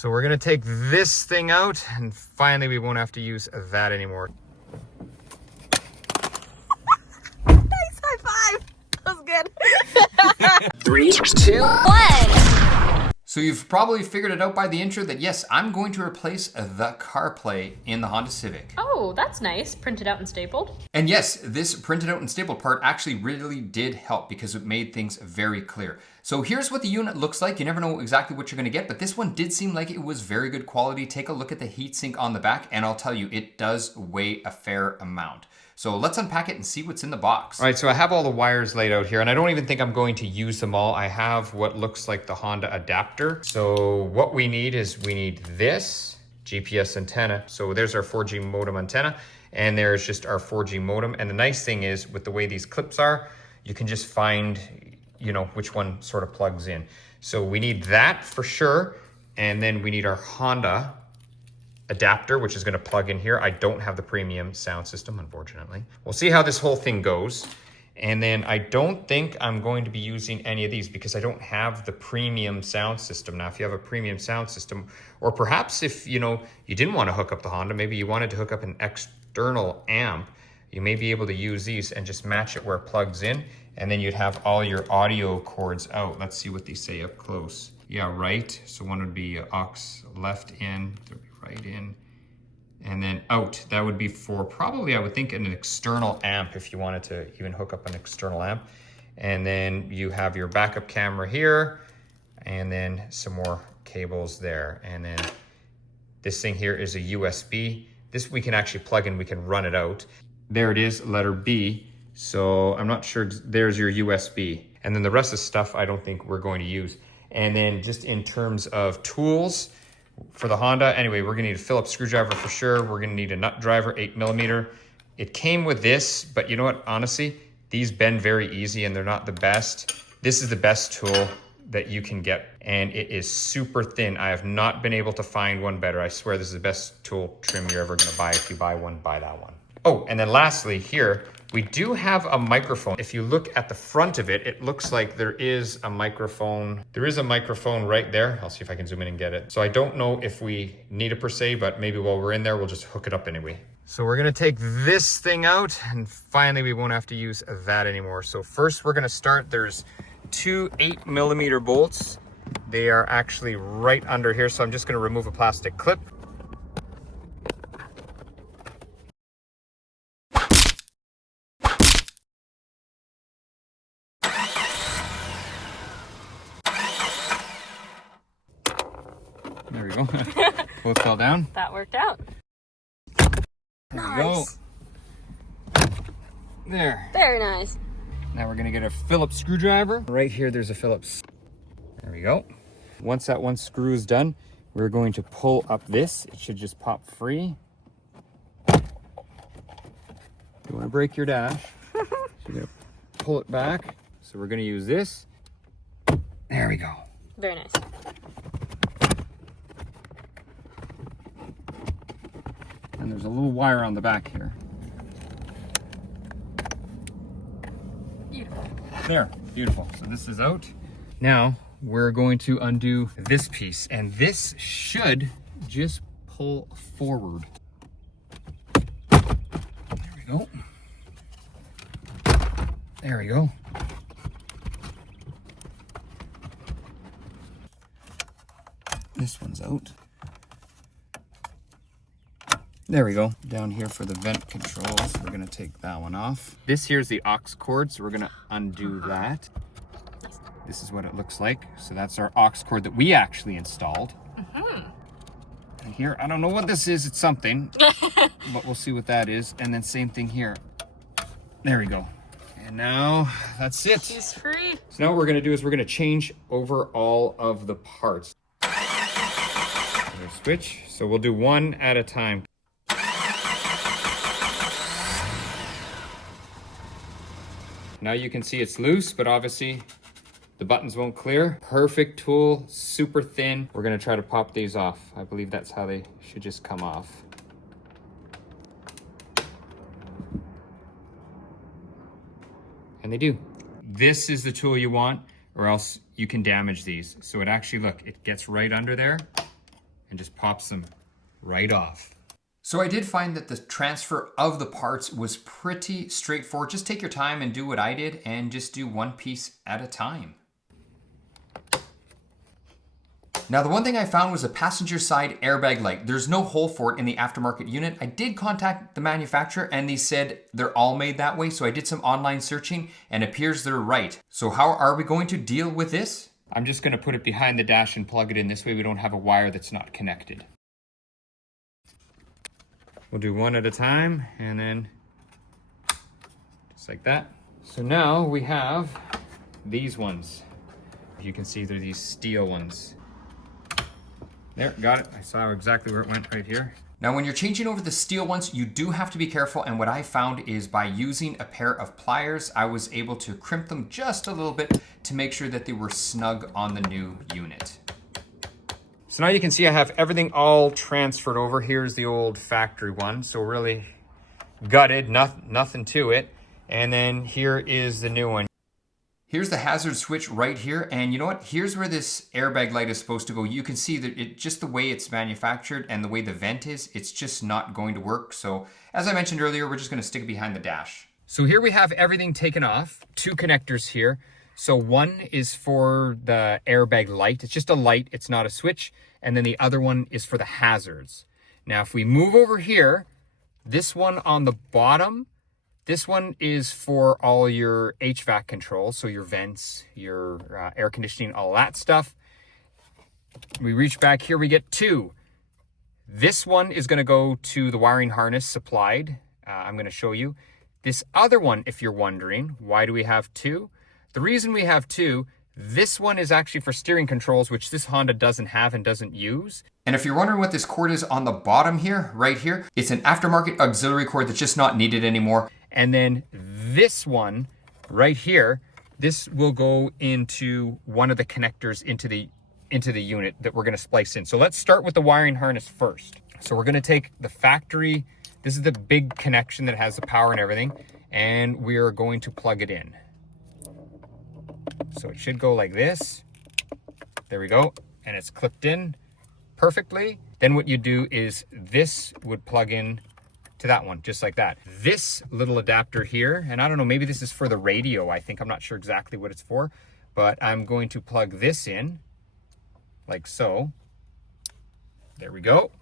So we're gonna take this thing out and finally we won't have to use that anymore. Nice high five. That was good. 3, 2, 1. So you've probably figured it out by the intro that yes, I'm going to replace the CarPlay in the Honda Civic. Oh, that's nice. Printed out and stapled. And yes, this printed out and stapled part actually really did help because it made things very clear. So here's what the unit looks like. You never know exactly what you're gonna get, but this one did seem like it was very good quality. Take a look at the heatsink on the back and I'll tell you, it does weigh a fair amount. So let's unpack it and see what's in the box. All right, so I have all the wires laid out here and I don't even think I'm going to use them all. I have what looks like the Honda adapter. So what we need is we need this GPS antenna. So there's our 4G modem antenna and there's just our 4G modem. And the nice thing is with the way these clips are, you can just find, you know, which one sort of plugs in. So we need that for sure. And then we need our Honda adapter, which is gonna plug in here. I don't have the premium sound system, unfortunately. We'll see how this whole thing goes. And then I don't think I'm going to be using any of these because I don't have the premium sound system. Now, if you have a premium sound system, or perhaps if you didn't want to hook up the Honda, maybe you wanted to hook up an external amp, you may be able to use these and just match it where it plugs in. And then you'd have all your audio cords out. Let's see what they say up close. Yeah, right. So one would be aux left in, there would be right in, and then out. That would be for probably, I would think, an external amp if you wanted to even hook up an external amp. And then you have your backup camera here, and then some more cables there. And then this thing here is a USB. This we can actually plug in, we can run it out. There it is, letter B. So I'm not sure, there's your USB. And then the rest of the stuff I don't think we're going to use. And then just in terms of tools for the Honda, anyway, we're gonna need a Phillips screwdriver for sure. We're gonna need a nut driver, 8mm. It came with this, but you know what, honestly, these bend very easy and they're not the best. This is the best tool that you can get and it is super thin. I have not been able to find one better. I swear this is the best tool trim you're ever gonna buy. If you buy one, buy that one. Oh, and then lastly here, we do have a microphone. If you look at the front of it, it looks like there is a microphone. There is a microphone right there. I'll see if I can zoom in and get it. So I don't know if we need it per se, but maybe while we're in there, we'll just hook it up anyway. So we're gonna take this thing out and finally we won't have to use that anymore. So first we're gonna start, there's two 8mm bolts. They are actually right under here. So I'm just gonna remove a plastic clip. There we go. Both fell down. That worked out. There we go. There. Very nice. Now we're gonna get a Phillips screwdriver. Right here, there's a Phillips. There we go. Once that one screw is done, we're going to pull up this. It should just pop free. You wanna break your dash. So you're gonna pull it back. So we're gonna use this. There we go. Very nice. And there's a little wire on the back here. Beautiful. There, beautiful. So this is out. Now we're going to undo this piece and this should just pull forward. There we go. There we go. This one's out. There we go. Down here for the vent controls, we're gonna take that one off. This here's the aux cord, so we're gonna undo that. This is what it looks like. So that's our aux cord that we actually installed. And here, I don't know what this is, it's something, but we'll see what that is. And then same thing here. There we go. And now that's it. She's free. So now what we're gonna do is we're gonna change over all of the parts. Switch, so we'll do one at a time. Now you can see it's loose, but obviously the buttons won't clear. Perfect tool, super thin. We're gonna try to pop these off. I believe that's how they should just come off. And they do. This is the tool you want, or else you can damage these. So it actually, look, it gets right under there. and just pops them right off. So I did find that the transfer of the parts was pretty straightforward. Just take your time and do what I did and just do one piece at a time. Now, the one thing I found was a passenger side airbag light. There's no hole for it in the aftermarket unit. I did contact the manufacturer and they said they're all made that way. So I did some online searching and it appears they're right. So how are we going to deal with this? I'm just going to put it behind the dash and plug it in. This way we don't have a wire that's not connected. We'll do one at a time and then just like that. So now we have these ones. You can see they're these steel ones. There, got it. I saw exactly where it went right here. Now, when you're changing over the steel ones, you do have to be careful. And what I found is by using a pair of pliers, I was able to crimp them just a little bit to make sure that they were snug on the new unit. So now you can see I have everything all transferred over. Here's the old factory one. So really gutted, nothing to it. And then here is the new one. Here's the hazard switch right here. And you know what? Here's where this airbag light is supposed to go. You can see that it just the way it's manufactured and the way the vent is, it's just not going to work. So as I mentioned earlier, we're just going to stick it behind the dash. So here we have everything taken off. Two connectors here. So one is for the airbag light. It's just a light. It's not a switch. And then the other one is for the hazards. Now, if we move over here, this one on the bottom, this one is for all your HVAC controls, so your vents, your air conditioning, all that stuff. We reach back here, we get two. This one is going to go to the wiring harness supplied. I'm going to show you. This other one, if you're wondering, why do we have two? The reason we have two, this one is actually for steering controls, which this Honda doesn't have and doesn't use. And if you're wondering what this cord is on the bottom here, right here, it's an aftermarket auxiliary cord that's just not needed anymore. And then this one right here, this will go into one of the connectors into the unit that we're going to splice in. So let's start with the wiring harness first. So we're going to take the factory, this is the big connection that has the power and everything, and we are going to plug it in. So it should go like this. There we go. And it's clipped in perfectly. Then what you do is this would plug in to that one, just like that. This little adapter here, and I don't know, maybe this is for the radio, I think. I'm not sure exactly what it's for, but I'm going to plug this in like so. There we go.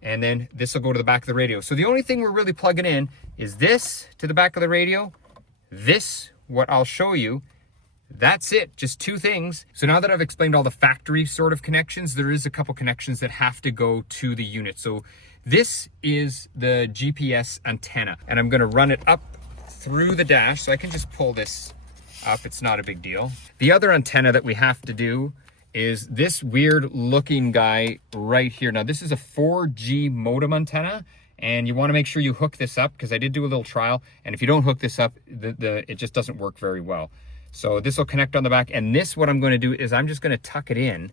And then this will go to the back of the radio. So the only thing we're really plugging in is this to the back of the radio. This, what I'll show you, that's it, just two things. So now that I've explained all the factory sort of connections, there is a couple connections that have to go to the unit. So this is the GPS antenna, and I'm gonna run it up through the dash, so I can just pull this up, it's not a big deal. The other antenna that we have to do is this weird looking guy right here. Now this is a 4G modem antenna, and you wanna make sure you hook this up, because I did do a little trial, and if you don't hook this up, it just doesn't work very well. So this will connect on the back, and this, what I'm gonna do is I'm just gonna tuck it in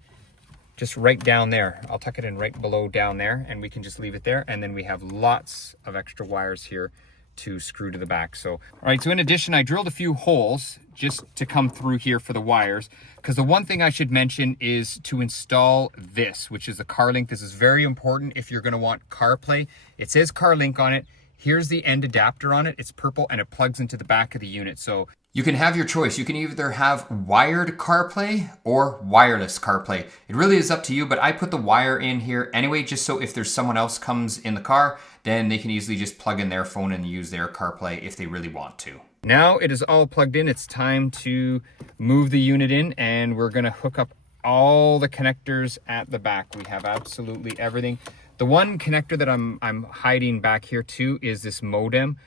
just right down there. I'll tuck it in right below down there, and we can just leave it there. And then we have lots of extra wires here to screw to the back. So, all right, so in addition, I drilled a few holes just to come through here for the wires, because the one thing I should mention is to install this, which is the CarLink. This is very important if you're gonna want CarPlay. It says CarLink on it. Here's the end adapter on it. It's purple and it plugs into the back of the unit. So you can have your choice. You can either have wired CarPlay or wireless CarPlay. It really is up to you, but I put the wire in here anyway, just so if there's someone else comes in the car, then they can easily just plug in their phone and use their CarPlay if they really want to. Now it is all plugged in. It's time to move the unit in, and we're gonna hook up all the connectors at the back. We have absolutely everything. The one connector that I'm hiding back here too is this modem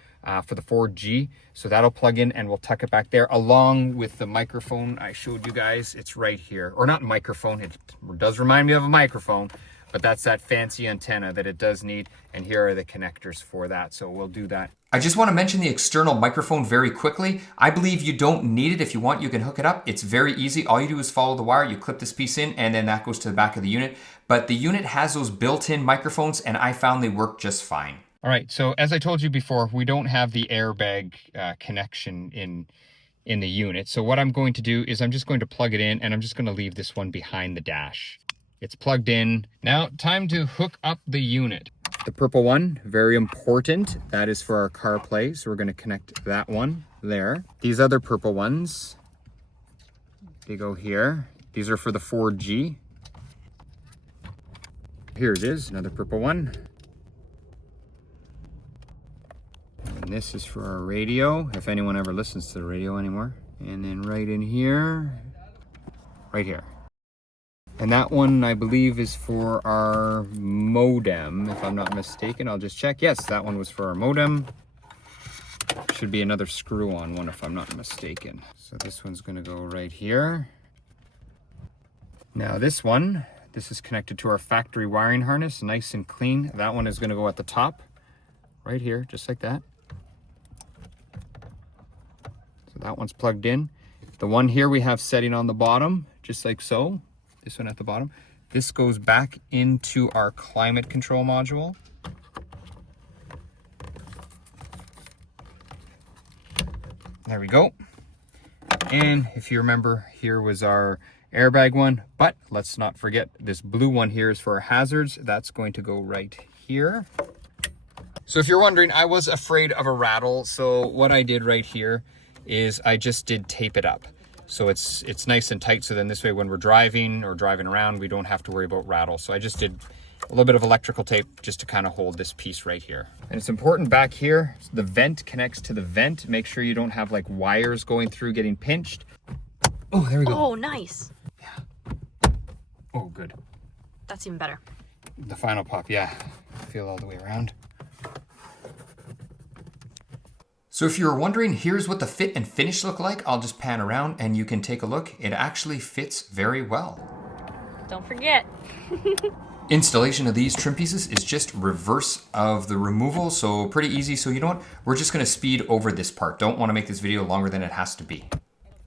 for the 4G. So that'll plug in and we'll tuck it back there along with the microphone I showed you guys. It's right here. Or not microphone, it does remind me of a microphone, but that's that fancy antenna that it does need. And here are the connectors for that. So we'll do that. I just want to mention the external microphone very quickly. I believe you don't need it. If you want, you can hook it up. It's very easy. All you do is follow the wire, you clip this piece in, and then that goes to the back of the unit. But the unit has those built-in microphones, and I found they work just fine. All right, so as I told you before, we don't have the airbag connection in the unit. So what I'm going to do is I'm just going to plug it in, and I'm just going to leave this one behind the dash. It's plugged in. Now, time to hook up the unit. The purple one, very important. That is for our CarPlay, so we're going to connect that one there. These other purple ones, they go here. These are for the 4G. Here it is, another purple one. And this is for our radio, if anyone ever listens to the radio anymore. And then right in here, right here. And that one, I believe, is for our modem, if I'm not mistaken. I'll just check. Yes, that one was for our modem. Should be another screw-on one, if I'm not mistaken. So this one's going to go right here. Now this one, this is connected to our factory wiring harness, nice and clean. That one is going to go at the top, right here, just like that. So that one's plugged in. The one here we have setting on the bottom, just like so. This one at the bottom. This goes back into our climate control module. There we go. And if you remember, here was our airbag one, but let's not forget this blue one here is for our hazards. That's going to go right here. So if you're wondering, I was afraid of a rattle. So what I did right here is I just did tape it up. So it's nice and tight, so then this way when we're driving or driving around, we don't have to worry about rattle. So I just did a little bit of electrical tape just to kind of hold this piece right here. And it's important back here, the vent connects to the vent. Make sure you don't have like wires going through getting pinched. Oh, there we go. Oh, nice. Yeah. Oh, good. That's even better. The final pop, yeah. Feel all the way around. So if you're wondering, here's what the fit and finish look like. I'll just pan around and you can take a look. It actually fits very well. Don't forget. Installation of these trim pieces is just reverse of the removal, so pretty easy. So you know what? We're just gonna speed over this part. Don't wanna make this video longer than it has to be.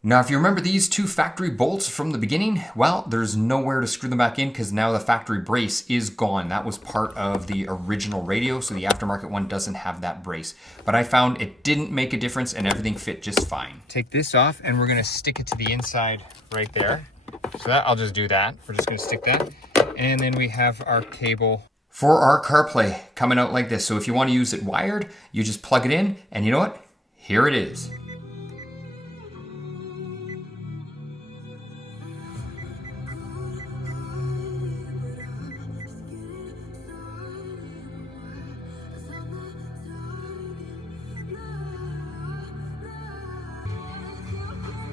Now, if you remember these two factory bolts from the beginning, well, there's nowhere to screw them back in because now the factory brace is gone. That was part of the original radio, so the aftermarket one doesn't have that brace. But I found it didn't make a difference and everything fit just fine. Take this off and we're gonna stick it to the inside right there. So that, I'll just do that. We're just gonna stick that. And then we have our cable for our CarPlay coming out like this. So if you wanna use it wired, you just plug it in and you know what? Here it is.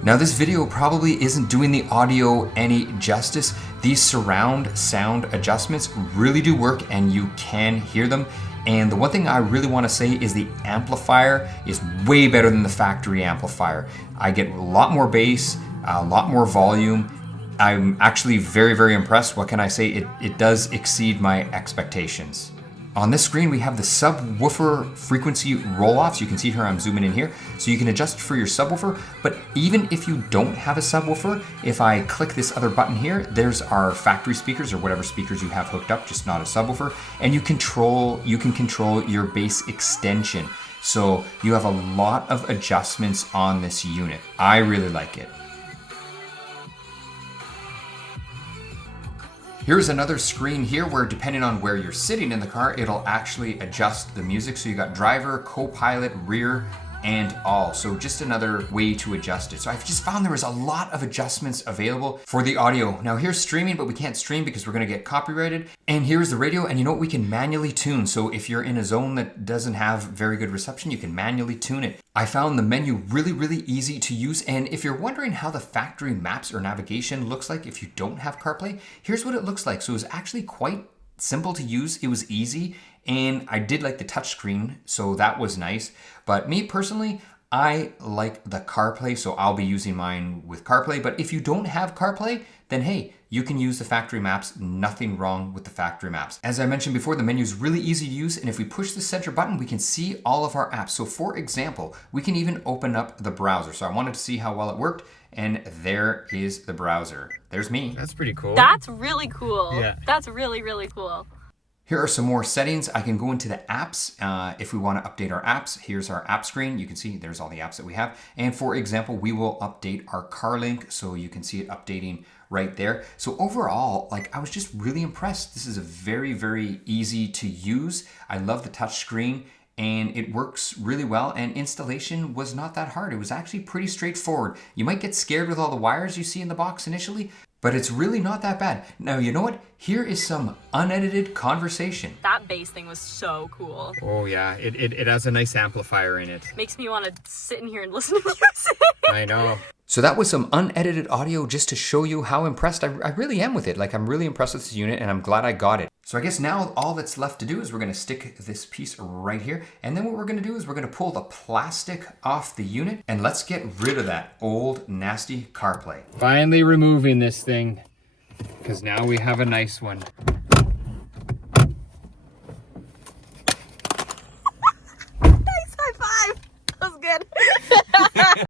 Now this video probably isn't doing the audio any justice. These surround sound adjustments really do work and you can hear them. And the one thing I really want to say is the amplifier is way better than the factory amplifier. I get a lot more bass, a lot more volume. I'm actually very, very impressed. What can I say? It does exceed my expectations. On this screen, we have the subwoofer frequency roll-offs. You can see here, I'm zooming in here. So you can adjust for your subwoofer, but even if you don't have a subwoofer, if I click this other button here, there's our factory speakers or whatever speakers you have hooked up, just not a subwoofer. And you can control your bass extension. So you have a lot of adjustments on this unit. I really like it. Here's another screen here where depending on where you're sitting in the car, it'll actually adjust the music. So you got driver, co-pilot, rear, and all. So just another way to adjust it. So I've just found there was a lot of adjustments available for the audio. Now here's streaming, but we can't stream because we're gonna get copyrighted. And here's the radio, and you know what, we can manually tune. So if you're in a zone that doesn't have very good reception, you can manually tune it. I found the menu really, really easy to use. And if you're wondering how the factory maps or navigation looks like if you don't have CarPlay, here's what it looks like. So it was actually quite simple to use. It was easy. And I did like the touchscreen, so that was nice. But me personally, I like the CarPlay, so I'll be using mine with CarPlay. But if you don't have CarPlay, then hey, you can use the factory maps. Nothing wrong with the factory maps. As I mentioned before, the menu is really easy to use. And if we push the center button, we can see all of our apps. So for example, we can even open up the browser. So I wanted to see how well it worked. And there is the browser. There's me. That's pretty cool. That's really cool. Yeah. That's really, really cool. Here are some more settings. I can go into the apps if we want to update our apps. Here's our app screen. You can see there's all the apps that we have. And for example, we will update our car link. So you can see it updating right there. So overall, like I was just really impressed. This is a very, very easy to use. I love the touch screen and it works really well, and installation was not that hard. It was actually pretty straightforward. You might get scared with all the wires you see in the box initially, but it's really not that bad. Now, you know what? Here is some unedited conversation. That bass thing was so cool. Oh yeah, it has a nice amplifier in it. Makes me want to sit in here and listen to music. I know. So that was some unedited audio just to show you how impressed I really am with it. Like, I'm really impressed with this unit and I'm glad I got it. So I guess now all that's left to do is we're gonna stick this piece right here. And then what we're gonna do is we're gonna pull the plastic off the unit and let's get rid of that old nasty CarPlay. Finally removing this thing, because now we have a nice one.